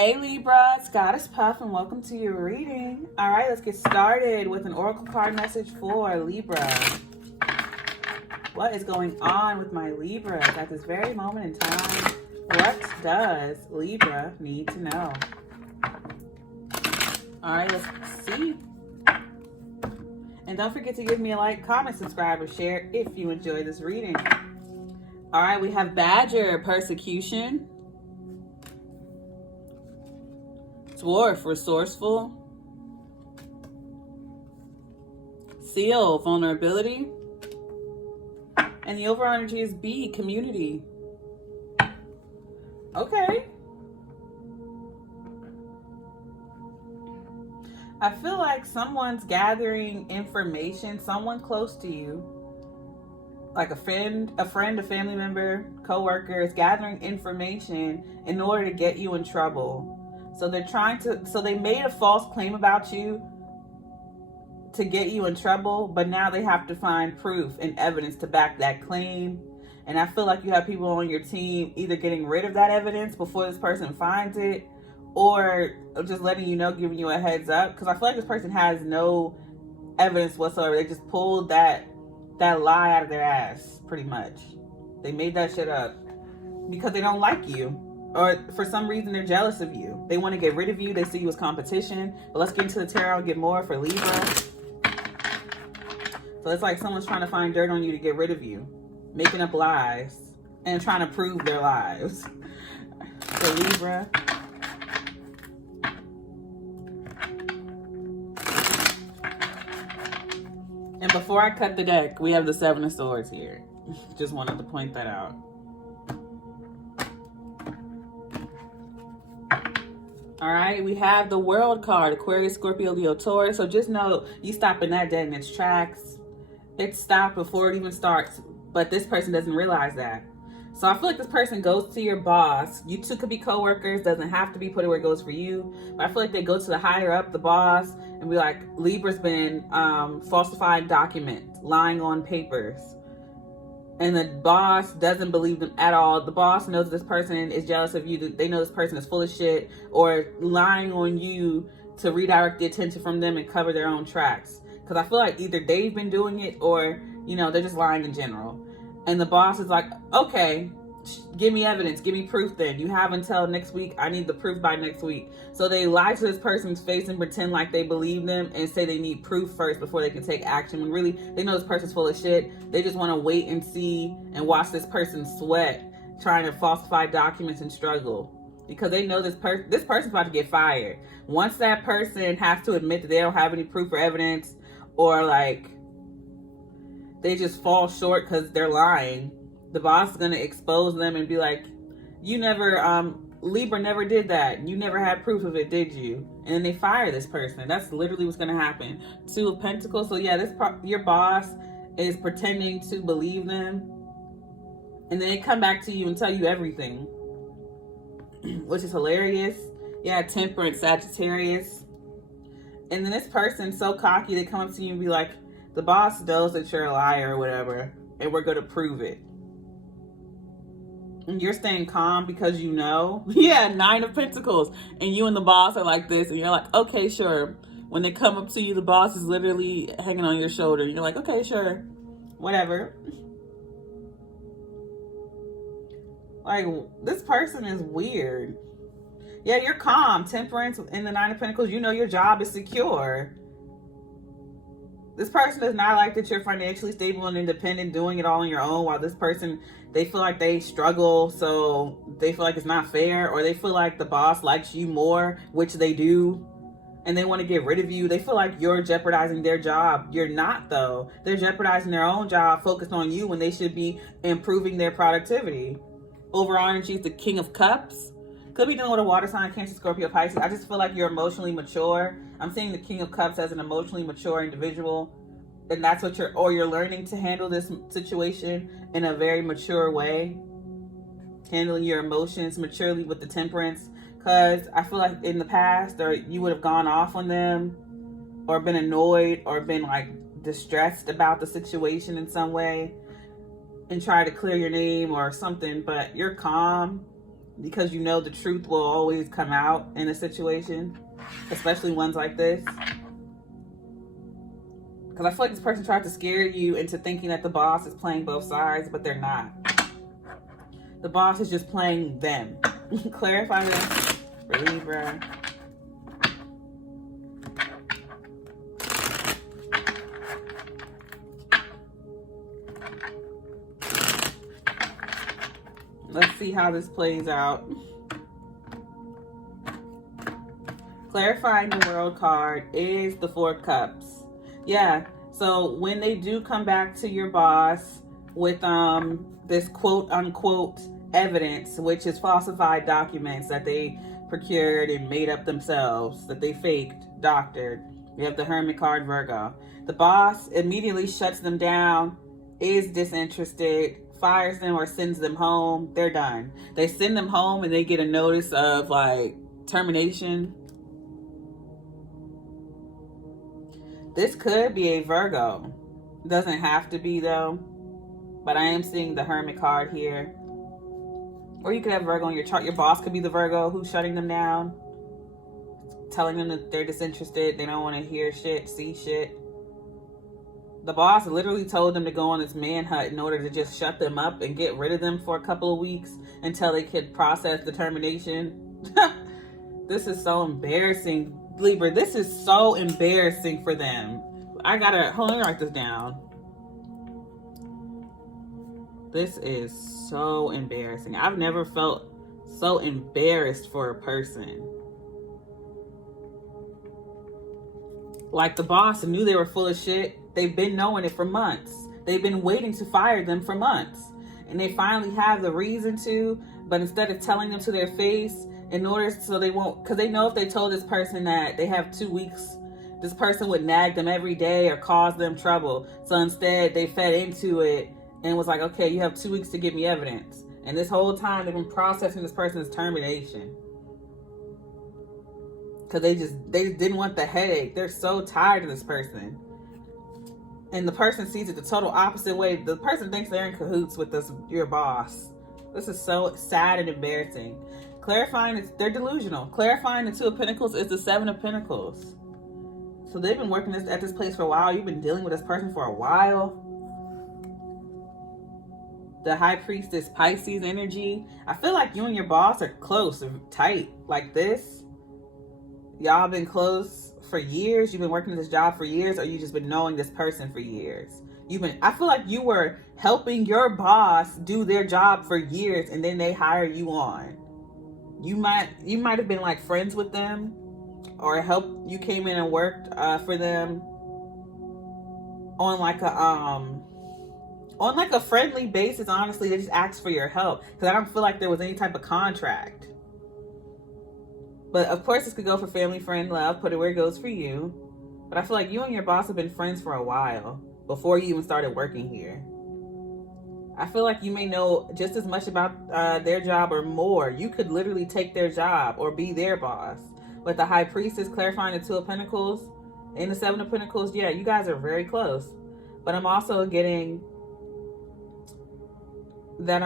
Hey Libra, it's Goddess Puff and welcome to your reading. All right, let's get started with an oracle card message for Libra. What is going on with my Libras at this very moment in time? What does Libra need to know? All right, let's see. And don't forget to give me a like, comment, subscribe, or share if you enjoy this reading. All right, we have Badger, persecution. Dwarf, resourceful. Seal, vulnerability. And the overall energy is B, community. Okay. I feel like someone's gathering information, someone close to you, like a friend, a family member, co-worker is gathering information in order to get you in trouble. So they made a false claim about you to get you in trouble, but now they have to find proof and evidence to back that claim. And I feel like you have people on your team either getting rid of that evidence before this person finds it, or just letting you know, giving you a heads up. Because I feel like this person has no evidence whatsoever. They just pulled that lie out of their ass, pretty much. They made that shit up because they don't like you. Or for some reason, they're jealous of you. They want to get rid of you. They see you as competition. But let's get into the tarot and get more for Libra. So it's like someone's trying to find dirt on you to get rid of you. Making up lies. And trying to prove their lives. For Libra. And before I cut the deck, we have the Seven of Swords here. Just wanted to point that out. All right, we have the World card, Aquarius, Scorpio, Leo, Taurus. So just know you stopping that dead in its tracks. It stopped before it even starts, but this person doesn't realize that. So I feel like this person goes to your boss. You two could be co-workers, doesn't have to be put it where it goes for you. But I feel like they go to the higher up, the boss, and be like, Libra's been falsifying documents, lying on papers. And the boss doesn't believe them at all. The boss knows this person is jealous of you. They know this person is full of shit or lying on you to redirect the attention from them and cover their own tracks. Because I feel like either they've been doing it or, they're just lying in general. And the boss is like, okay, give me evidence. Give me proof then. You have until next week. I need the proof by next week. So they lie to this person's face and pretend like they believe them and say they need proof first before they can take action. When really they know this person's full of shit. They just want to wait and see and watch this person sweat trying to falsify documents and struggle. Because they know this person's about to get fired. Once that person has to admit that they don't have any proof or evidence, or like they just fall short because they're lying, the boss is going to expose them and be like, you never, Libra never did that. You never had proof of it, did you? And then they fire this person. That's literally what's going to happen. Two of Pentacles. So yeah, your boss is pretending to believe them. And then they come back to you and tell you everything, which is hilarious. Yeah, Temperance, Sagittarius. And then this person's so cocky, they come up to you and be like, the boss knows that you're a liar or whatever, and we're going to prove it. And you're staying calm because you know. Yeah, Nine of Pentacles. And you and the boss are like this, and you're like, okay, sure. When they come up to you, the boss is literally hanging on your shoulder. You're like, okay, sure. Whatever. Like, this person is weird. Yeah, you're calm. Temperance in the Nine of Pentacles. You know your job is secure. This person does not like that you're financially stable and independent, doing it all on your own, while this person, they feel like they struggle, so they feel like it's not fair, or they feel like the boss likes you more, which they do, and they want to get rid of you. They feel like you're jeopardizing their job. You're not, though. They're jeopardizing their own job, focused on you, when they should be improving their productivity. Overall energy is the King of Cups. Could be dealing with a water sign, Cancer, Scorpio, Pisces. I just feel like you're emotionally mature. I'm seeing the King of Cups as an emotionally mature individual. And that's what you're learning to handle this situation in a very mature way. Handling your emotions maturely with the Temperance. Because I feel like in the past, or you would have gone off on them, or been annoyed, or been like distressed about the situation in some way, and try to clear your name or something, but you're calm. because you know the truth will always come out in a situation, especially ones like this. Because I feel like this person tried to scare you into thinking that the boss is playing both sides, but they're not. The boss is just playing them. Clarify this for Libra. Let's see how this plays out. Clarifying the World card is the Four of Cups. Yeah, so when they do come back to your boss with this quote unquote evidence, which is falsified documents that they procured and made up themselves, that they faked, doctored. You have the Hermit card, Virgo. The boss immediately shuts them down, is disinterested, fires them or sends them home. They're done. They send them home and they get a notice of like termination. This could be a Virgo. Doesn't have to be though. But I am seeing the Hermit card here. Or you could have Virgo in your chart. Your boss could be the Virgo who's shutting them down. Telling them that they're disinterested. They don't want to hear shit, see shit. The boss literally told them to go on this manhunt in order to just shut them up and get rid of them for a couple of weeks until they could process the termination. This is so embarrassing, Libra. This is so embarrassing for them. Hold on, let me write this down. This is so embarrassing. I've never felt so embarrassed for a person. Like the boss knew they were full of shit. They've been knowing it for months. They've been waiting to fire them for months. And they finally have the reason to, but instead of telling them to their face, in order so they won't, because they know if they told this person that they have 2 weeks, this person would nag them every day or cause them trouble. So instead they fed into it and was like, okay, you have 2 weeks to give me evidence. And this whole time they've been processing this person's termination. Because they just didn't want the headache. They're so tired of this person. And the person sees it the total opposite way. The person thinks they're in cahoots with your boss. This is so sad and embarrassing. Clarifying, they're delusional. Clarifying the Two of Pentacles is the Seven of Pentacles. So they've been working at this place for a while. You've been dealing with this person for a while. The High Priestess, Pisces energy. I feel like you and your boss are close or tight like this. Y'all been close for years. You've been working this job for years, or you just been knowing this person for years. I feel like you were helping your boss do their job for years, and then they hire you on. You might have been like friends with them, or you came in and worked for them on like a friendly basis. Honestly, they just asked for your help because I don't feel like there was any type of contract. But of course, this could go for family, friend, love. Put it where it goes for you. But I feel like you and your boss have been friends for a while before you even started working here. I feel like you may know just as much about their job or more. You could literally take their job or be their boss. But the High Priestess, clarifying the Two of Pentacles and the Seven of Pentacles, yeah, you guys are very close. But I'm also getting that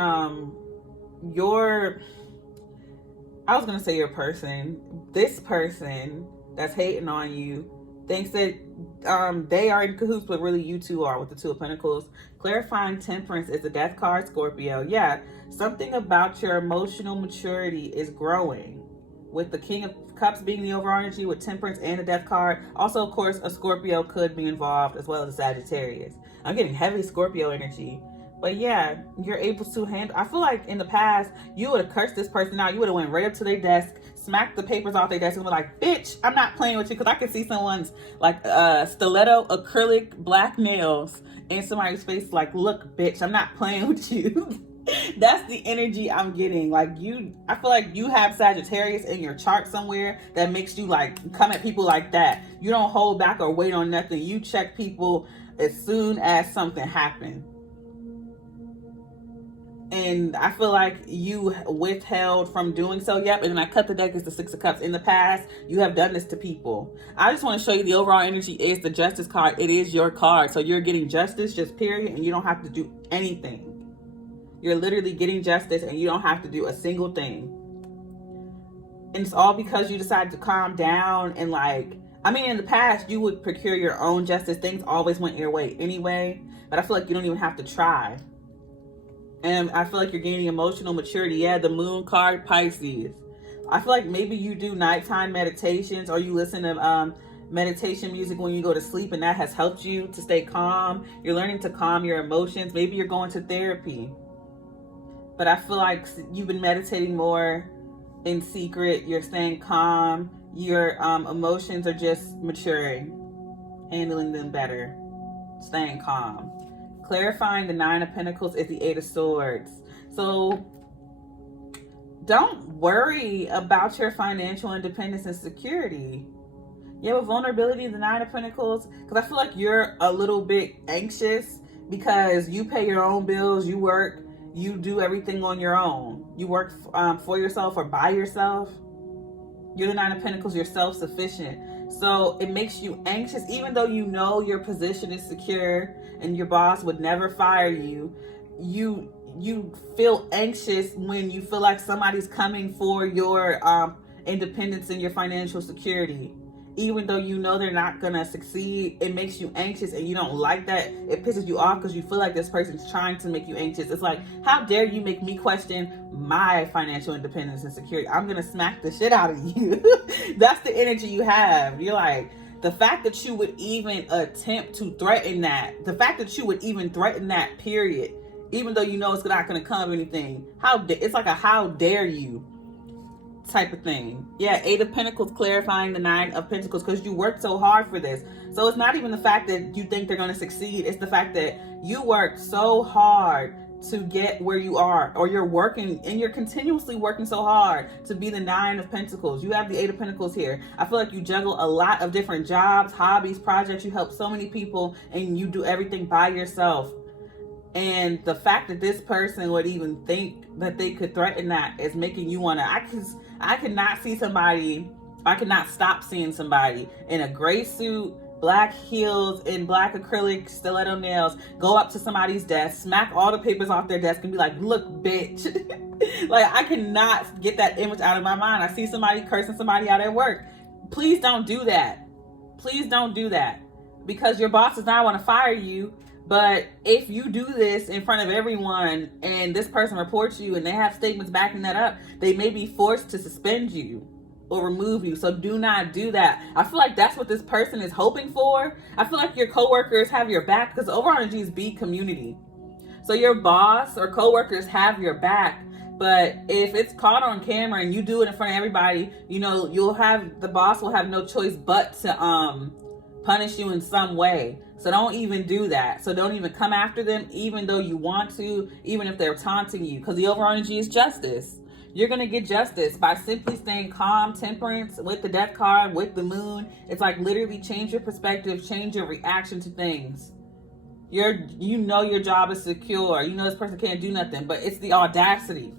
this person that's hating on you thinks that they are in cahoots, but really you two are with the Two of Pentacles. Clarifying Temperance is the Death card, Scorpio. Yeah, something about your emotional maturity is growing. With the King of Cups being the overall energy, with Temperance and the Death card. Also, of course, a Scorpio could be involved, as well as a Sagittarius. I'm getting heavy Scorpio energy. But yeah, you're able to handle. I feel like in the past, you would have cursed this person out. You would have went right up to their desk, smacked the papers off their desk, and were like, bitch, I'm not playing with you. Because I can see someone's like stiletto acrylic black nails in somebody's face like, look, bitch, I'm not playing with you. That's the energy I'm getting. Like I feel like you have Sagittarius in your chart somewhere that makes you like come at people like that. You don't hold back or wait on nothing. You check people as soon as something happens. And I feel like you withheld from doing so. Yep. And then I cut the deck as the Six of Cups. In the past, you have done this to people. I just want to show you the overall energy is the Justice card. It is your card. So you're getting justice, just period. And you don't have to do anything. You're literally getting justice and you don't have to do a single thing. And it's all because you decided to calm down and like, I mean, in the past, you would procure your own justice. Things always went your way anyway. But I feel like you don't even have to try. And I feel like you're gaining emotional maturity. Yeah, the moon card, Pisces. I feel like maybe you do nighttime meditations or you listen to meditation music when you go to sleep, and that has helped you to stay calm. You're learning to calm your emotions. Maybe you're going to therapy. But I feel like you've been meditating more in secret. You're staying calm. Your emotions are just maturing, handling them better, staying calm. Clarifying the Nine of Pentacles is the Eight of Swords. So don't worry about your financial independence and security. You have a vulnerability in the Nine of Pentacles because I feel like you're a little bit anxious because you pay your own bills, you work, you do everything on your own. You work for yourself or by yourself. You're the Nine of Pentacles, you're self-sufficient. So it makes you anxious, even though you know your position is secure and your boss would never fire you. You feel anxious when you feel like somebody's coming for your independence and your financial security. Even though you know they're not gonna succeed, it makes you anxious and you don't like that. It pisses you off because you feel like this person's trying to make you anxious. It's like, how dare you make me question my financial independence and security? I'm gonna smack the shit out of you. That's the energy you have. You're like, the fact that you would even attempt to threaten that, the fact that you would even threaten that, period, even though you know it's not gonna come anything. It's like a how dare you type of thing. Yeah, Eight of Pentacles clarifying the Nine of Pentacles because you worked so hard for this. So it's not even the fact that you think they're going to succeed. It's the fact that you worked so hard to get where you are, or you're working and you're continuously working so hard to be the Nine of Pentacles. You have the Eight of Pentacles here. I feel like you juggle a lot of different jobs, hobbies, projects. You help so many people and you do everything by yourself. And the fact that this person would even think that they could threaten that is making you want to, I cannot see somebody, I cannot stop seeing somebody in a gray suit, black heels, and black acrylic stiletto nails go up to somebody's desk, smack all the papers off their desk and be like, look, bitch. Like, I cannot get that image out of my mind. I see somebody cursing somebody out at work. Please don't do that. Please don't do that. Because your boss does not want to fire you. But if you do this in front of everyone and this person reports you and they have statements backing that up, they may be forced to suspend you or remove you. So do not do that. I feel like that's what this person is hoping for. I feel like your coworkers have your back because overall energy is be community. So your boss or coworkers have your back. But if it's caught on camera and you do it in front of everybody, you know, the boss will have no choice but to punish you in some way. So don't even do that. So don't even come after them, even though you want to, even if they're taunting you, because the overall energy is justice. You're going to get justice by simply staying calm, temperance, with the death card, with the moon. It's like literally change your perspective, change your reaction to things. You know your job is secure. You know this person can't do nothing, but it's the audacity.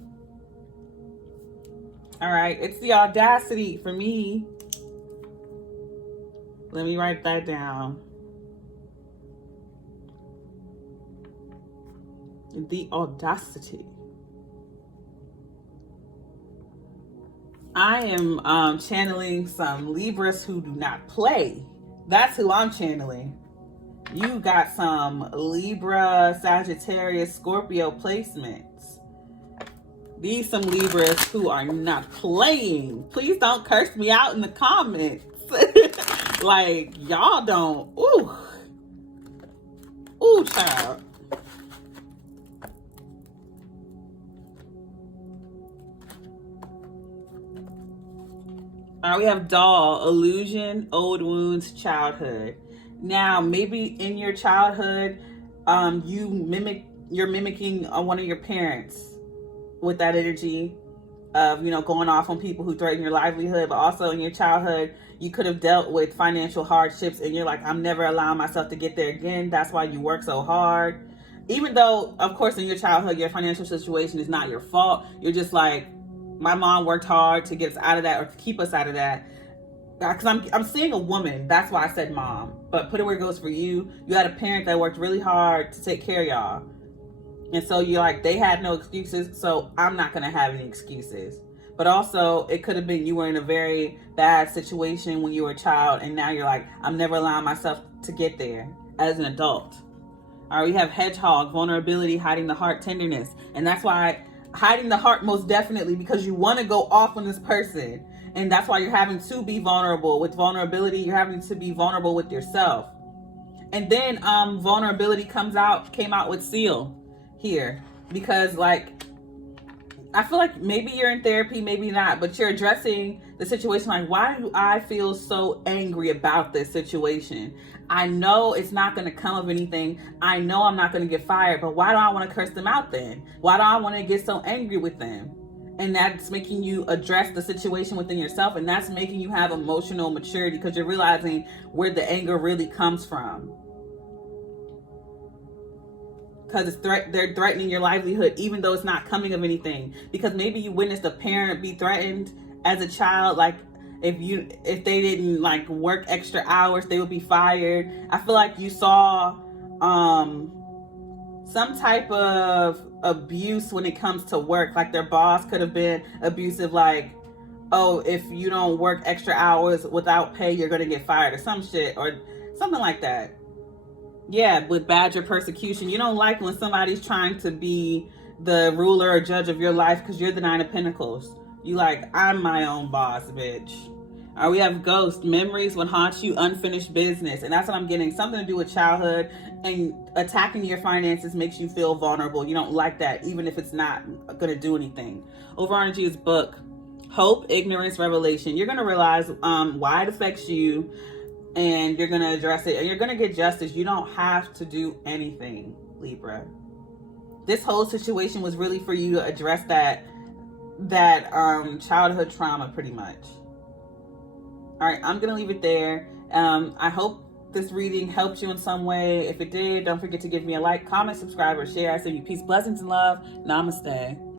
All right, it's the audacity for me. Let me write that down. The audacity. I am channeling some Libras who do not play. That's who I'm channeling. You got some Libra, Sagittarius, Scorpio placements. These some Libras who are not playing. Please don't curse me out in the comments. Like, y'all don't. Ooh, child. All right, we have doll, illusion, old wounds, childhood. Now, maybe in your childhood, you're mimicking one of your parents with that energy of, you know, going off on people who threaten your livelihood. But also in your childhood, you could have dealt with financial hardships and you're like, I'm never allowing myself to get there again. That's why you work so hard. Even though, of course, in your childhood, your financial situation is not your fault. You're just like, my mom worked hard to get us out of that or to keep us out of that. Because I'm seeing a woman. That's why I said mom. But put it where it goes for you. You had a parent that worked really hard to take care of y'all. And so you're like, they had no excuses, so I'm not going to have any excuses. But also, it could have been you were in a very bad situation when you were a child, and now you're like, I'm never allowing myself to get there as an adult. All right, we have hedgehog, vulnerability, hiding the heart, tenderness. And that's why hiding the heart, most definitely, because you want to go off on this person. And that's why you're having to be vulnerable. With vulnerability, you're having to be vulnerable with yourself. And then vulnerability came out with seal here. Because like, I feel like maybe you're in therapy, maybe not, but you're addressing the situation like, why do I feel so angry about this situation? I know it's not going to come of anything. I know I'm not going to get fired, but why do I want to curse them out then? Why do I want to get so angry with them? And that's making you address the situation within yourself, and that's making you have emotional maturity because you're realizing where the anger really comes from. Because they're threatening your livelihood, even though it's not coming of anything. Because maybe you witnessed a parent be threatened as a child, like if they didn't like work extra hours, they would be fired. I feel like you saw some type of abuse when it comes to work. Like their boss could have been abusive, like, oh, if you don't work extra hours without pay, you're gonna get fired, or some shit, or something like that. Yeah, with badger persecution. You don't like when somebody's trying to be the ruler or judge of your life because you're the Nine of Pentacles. You like, I'm my own boss, bitch. All right, we have ghost. Memories would haunt you, unfinished business. And that's what I'm getting. Something to do with childhood, and attacking your finances makes you feel vulnerable. You don't like that, even if it's not going to do anything. Over energy is book. Hope, ignorance, revelation. You're going to realize why it affects you, and you're going to address it, and you're going to get justice. You don't have to do anything, Libra. This whole situation was really for you to address that childhood trauma, pretty much. All right, I'm going to leave it there. I hope this reading helped you in some way. If it did, don't forget to give me a like, comment, subscribe, or share. I send you peace, blessings, and love. Namaste.